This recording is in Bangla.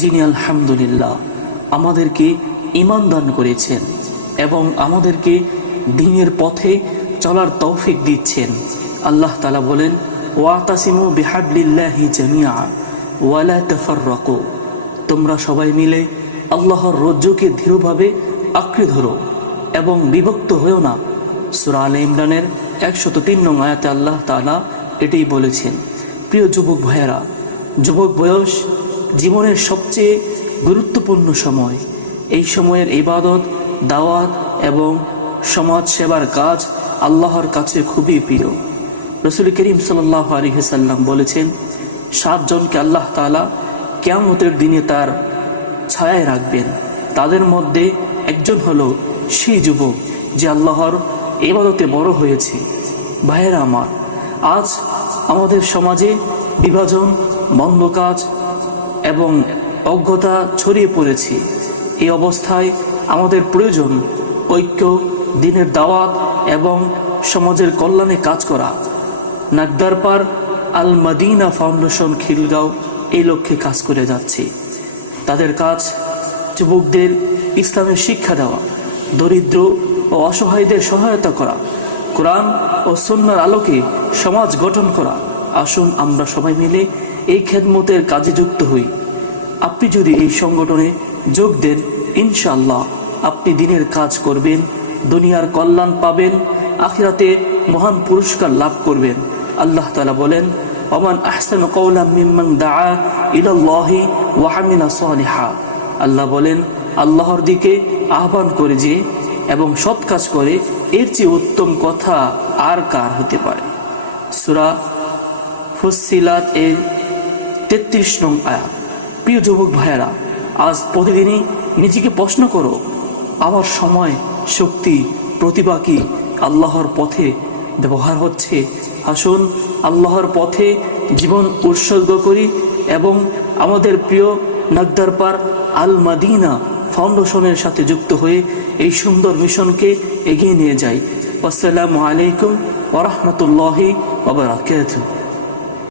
যিনি আলহামদুলিল্লাহ আমাদেরকে ঈমান দান করেছেন এবং আমাদেরকে দ্বীনের পথে চলার তৌফিক দিচ্ছেন। আল্লাহ তাআলা বলেন, ওয়াতাসিমু বিহাবলিল্লাহি জামিআ ওয়ালা তাফাররাকু, তোমরা সবাই মিলে আল্লাহর রজ্জুকে দৃঢ়ভাবে আঁকড়ে ধরো এবং বিভক্ত হয়েও না। সূরা আলে ইমরানের 103 নং আয়াতে আল্লাহ তাআলা এটাই বলেছেন। প্রিয় যুবক ভাইয়েরা, যুবক বয়স জীবনের সবচেয়ে গুরুত্বপূর্ণ সময়। এই সময়ের ইবাদত, দাওয়াত এবং সমাজ সেবার কাজ আল্লাহর কাছে খুবই প্রিয়। রাসূল করিম সাল্লাল্লাহু আলাইহি ওয়াসাল্লাম বলেছেন, 7 জনকে আল্লাহ তাআলা কিয়ামতের দিনে তার ছায়ায় রাখবেন। তাদের মধ্যে একজন হলো সেই যুবক যে আল্লাহর ইবাদতে বড় হয়েছে। ভাইয়েরা আমার, আজ আমাদের সমাজে বিভাজন, মন্দ কাজ এবং অজ্ঞতা ছড়িয়ে পড়েছে। এই অবস্থায় আমাদের প্রয়োজন ঐক্য, দ্বীনের দাওয়াত এবং সমাজের কল্যাণে কাজ করা। নাগদারপার আল মাদিনা ফাউন্ডেশন খিলগাঁও এই লক্ষ্যে কাজ করে যাচ্ছে। তাদের কাজ যুবকদের ইসলামের শিক্ষা দেওয়া, দরিদ্র ও অসহায়দের সহায়তা করা, কোরআন ও সুন্নাহর আলোকে সমাজ গঠন করা। আসুন আমরা সবাই মিলে এই খেদমতের কাজে যুক্ত হই। আপনি যদি এই সংগঠনে যোগ দেন, ইনশাআল্লাহ আপনি দ্বীনের কাজ করবেন, দুনিয়ার কল্যাণ পাবেন, আখিরাতে মহান পুরস্কার লাভ করবেন। আল্লাহ তাআলা বলেন, ওমান আহসানু কাওলাম মিম্মান দাআ ইলাল্লাহি ওয়া আমিলা সালিহা। আল্লাহ বলেন, আল্লাহর দিকে আহ্বান করে যে এবং সৎ কাজ করে, এর চেয়ে উত্তম কথা আর কার হতে পারে। সূরা ফুসসিলাত এর 33 নং আয়াত। প্রিয় যুবক ভাইয়েরা, আজ প্রতিদিনই নিজেকে প্রশ্ন করো, আমার সময়, শক্তি, প্রতিভা কি আল্লাহর পথে ব্যবহার হচ্ছে? আসুন আল্লাহর পথে জীবন উৎসর্গ করি এবং আমাদের প্রিয় নাগদারপার আল মাদিনা ফাউন্ডেশনের সাথে যুক্ত হয়ে এই সুন্দর মিশনকে এগিয়ে নিয়ে যাই। আসসালামু আলাইকুম ওয়া রাহমাতুল্লাহি ওয়া বারাকাতুহু।